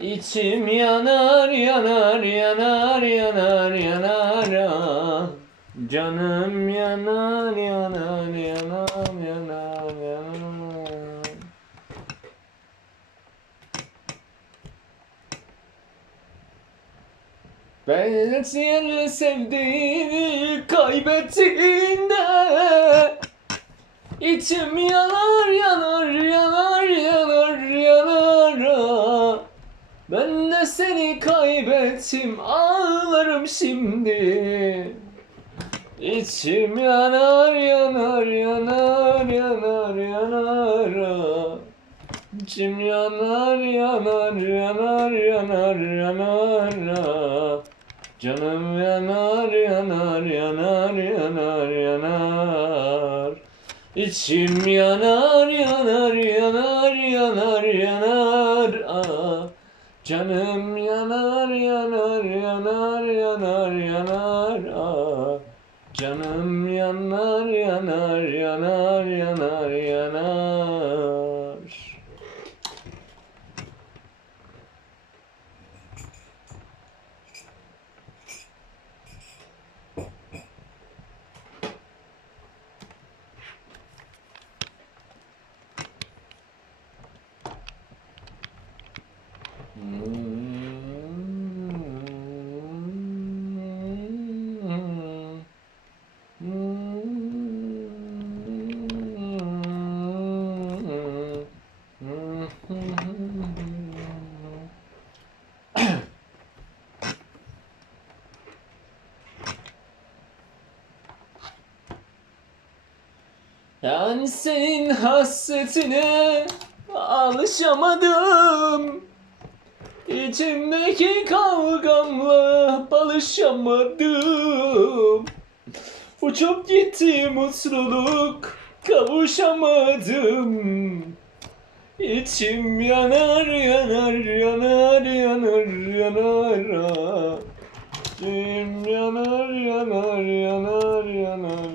İçim yanar yanar yanar yanar yanar. Canım yanar yanar yanar yanar yanar Ben seni sevdiğini kaybettiğinde İçim yanar kaybettim ağlarım şimdi İçim yanar yanar yanar yanar yanar ah. İçim yanar yanar yanar yanar yanar ah. Canım yanar yanar yanar yanar yanar İçim yanar yanar yanar Canım yanar yanar yanar yanar yanar ah. Canım yanar yanar yanar yanar yanar Ben senin hasretine alışamadım. İçimdeki kavgamla balışamadım Uçup gitti mutluluk kavuşamadım. İçim yanar yanar yanar yanar yanar. İçim yanar yanar yanar yanar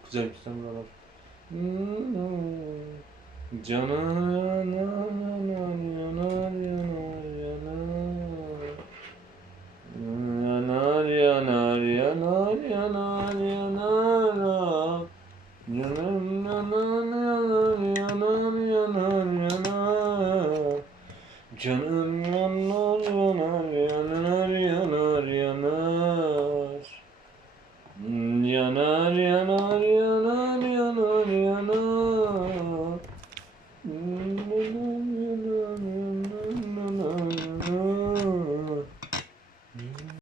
Güzel sen buralar Canım yanar yanar yanar yanar yanar Yanar yanar yanar yanar yanar yanar yanar yanar yanar Canım yanar Yanar yanar yanar yanar yanar